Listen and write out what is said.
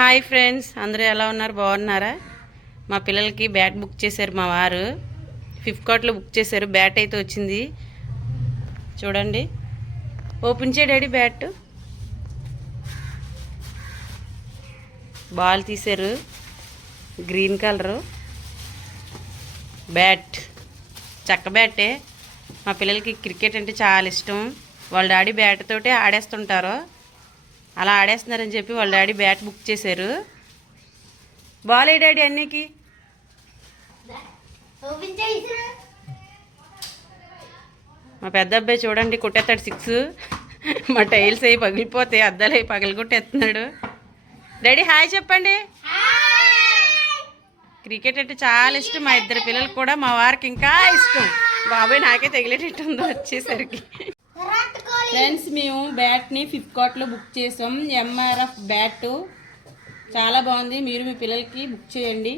Hi friends, అందరూ ఎలా ఉన్నారు? బాగున్నారా? మా పిల్లలకి బ్యాట్ బుక్ చేశారు మా వారు. ఫ్లిప్కార్ట్లో బుక్ చేశారు. బ్యాట్ అయితే వచ్చింది చూడండి. ఓపెన్ చేయ డాడీ. బ్యాట్ బాల్ తీశారు, గ్రీన్ కలరు బ్యాట్. చెక్క బ్యాటే. మా పిల్లలకి క్రికెట్ అంటే చాలా ఇష్టం. వాళ్ళ డాడీ బ్యాట్ తోటే ఆడేస్తుంటారు. అలా ఆడేస్తున్నారని చెప్పి వాళ్ళ డాడీ బ్యాట్ బుక్ చేశారు. బాల్ ఏ డాడీ అన్నికి. మా పెద్ద అబ్బాయి చూడండి కొట్టేస్తాడు 6. మా టైల్స్ అవి పగిలిపోతాయి, అద్దాలు అవి పగిలికొట్టేస్తున్నాడు. డాడీ హాయ్ చెప్పండి. క్రికెట్ అంటే చాలా ఇష్టం మా ఇద్దరు పిల్లలకు కూడా. మా వారికి ఇంకా ఇష్టం. బాబాయ్ నాకే తగిలేటట్టు ఉందో వచ్చేసరికి. ఫ్రెండ్స్, మేము బ్యాట్ని ఫ్లిప్కార్ట్లో బుక్ చేసాం. ఎంఆర్ఎఫ్ బ్యాట్ చాలా బాగుంది. మీరు మీ పిల్లలకి బుక్ చేయండి.